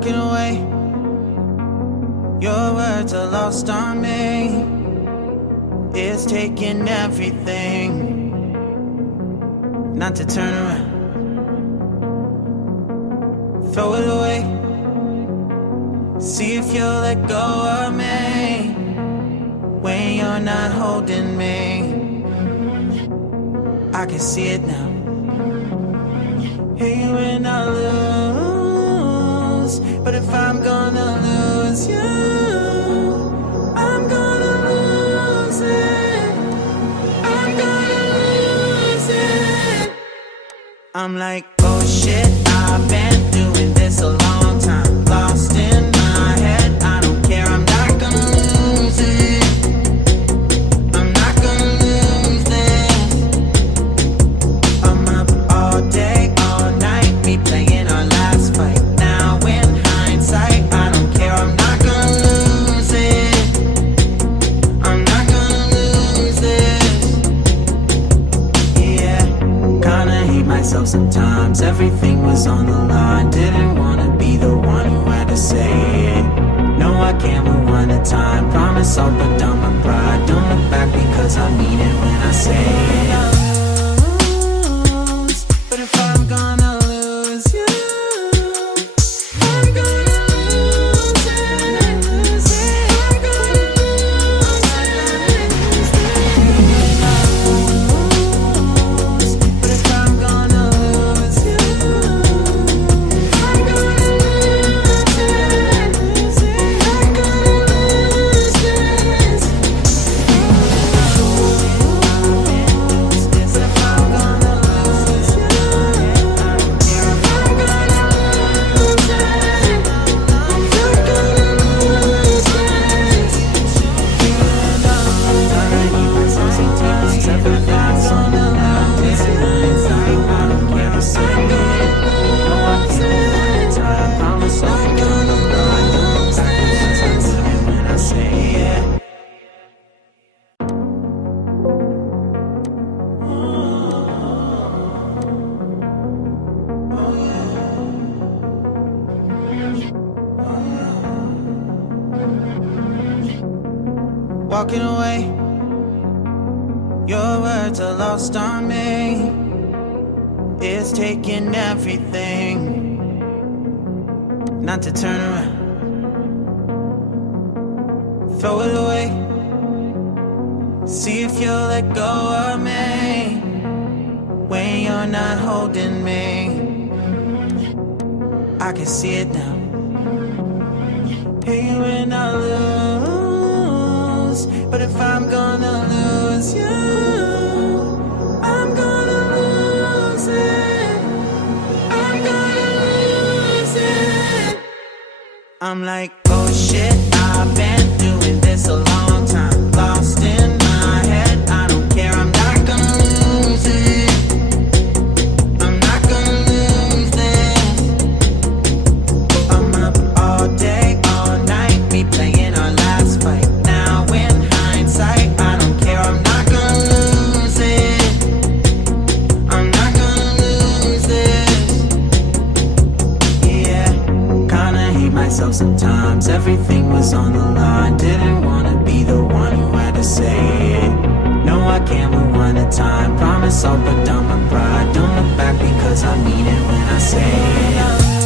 walking away. Your words are lost on me. It's taking everything not to turn around. Throw it away. See if you'll let go of me when you're not holding me. I can see it now. Hey, when I lose, but if I'm gonna lose you, I'm gonna lose it. I'm gonna lose it. I'm like, oh shit, I've been doing this a long time. Lost in my head, I don't care, I'm not gonna lose it. I'm not gonna lose this. I'm up all day, all night, me playing our last fight. Now in hindsight, I don't care, I'm not gonna lose it. I'm not gonna lose this. Yeah, kinda hate myself sometimes. Everything was on the line. Didn't wanna be the one who had to say it. No, I can't move one at a time. Promise I'll put down my pride. Don't look back because I mean it when I say it. But if I'm gonna lose you, I'm gonna lose it. I'm gonna lose it. But if I'm gonna lose you, I'm gonna lose it. I'm gonna lose this. But if I'm gonna lose you, I'm gonna lose it. I'm gonna lose this. I need myself sometimes. Everything's on the line. It's hindsight. I don't care to say it. No, I can't lose it. I promise I'm gonna lose this. When I say it. Walking away. Your words are lost on me. It's taking everything not to turn around. Throw it away. See if you'll let go of me when you're not holding me. I can see it now. Hey, when I lose, but if I'm gonna lose you, I'm gonna lose it. I'm gonna lose it. I'm like, oh shit, I've been doing this a long time. Lost in my head, I don't care, I'm not gonna lose it. I'm not gonna lose this. I'm up all day, all night, me playing our last fight. Now in hindsight, I don't care, I'm not gonna lose it. I'm not gonna lose this. Yeah, kinda hate myself sometimes. Everything was on the line. Didn't wanna be the one who had to say it. No, I can't move one at a time. Promise I'll put down my pride. Don't look back because I mean it when I say it.